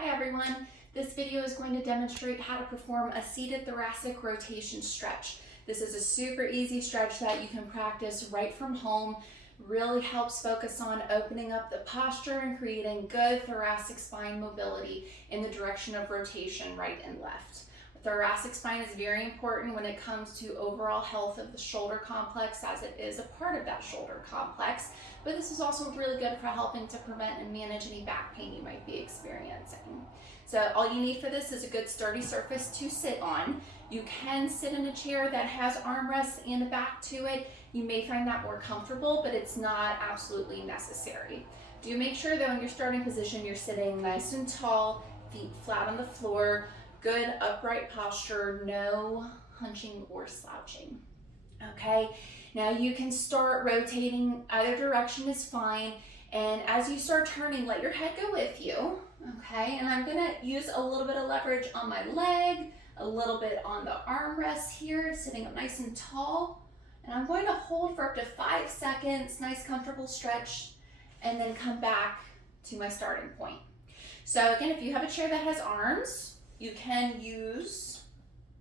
Hi everyone, this video is going to demonstrate how to perform a seated thoracic rotation stretch. This is a super easy stretch that you can practice right from home. Really helps focus on opening up the posture and creating good thoracic spine mobility in the direction of rotation right and left. Thoracic spine is very important when it comes to overall health of the shoulder complex, as it is a part of that shoulder complex, but this is also really good for helping to prevent and manage any back pain you might be experiencing. So all you need for this is a good sturdy surface to sit on. You can sit in a chair that has armrests and a back to it. You may find that more comfortable, but it's not absolutely necessary. Do make sure that when you're starting position, you're sitting nice and tall, feet flat on the floor, good upright posture, no hunching or slouching. Okay, now you can start rotating, either direction is fine, and as you start turning, let your head go with you. Okay, and I'm gonna use a little bit of leverage on my leg, a little bit on the armrest here, sitting up nice and tall, and I'm going to hold for up to 5 seconds, nice comfortable stretch, and then come back to my starting point. So again, if you have a chair that has arms, you can use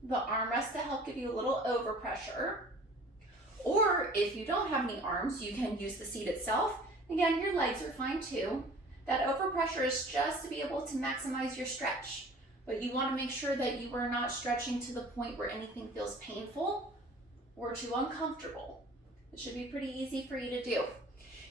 the armrest to help give you a little overpressure. Or if you don't have any arms, you can use the seat itself. Again, your legs are fine too. That overpressure is just to be able to maximize your stretch. But you want to make sure that you are not stretching to the point where anything feels painful or too uncomfortable. It should be pretty easy for you to do.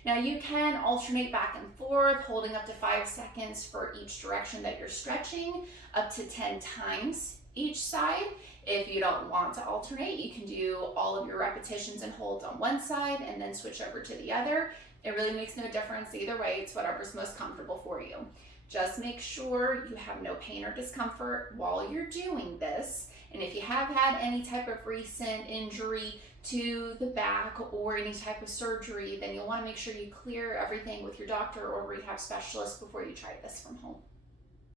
Now you can alternate back and forth, holding up to 5 seconds for each direction that you're stretching, up to 10 times each side. If you don't want to alternate, you can do all of your repetitions and holds on one side and then switch over to the other. It really makes no difference either way. It's whatever's most comfortable for you. Just make sure you have no pain or discomfort while you're doing this. And if you have had any type of recent injury to the back or any type of surgery, then you'll want to make sure you clear everything with your doctor or rehab specialist before you try this from home.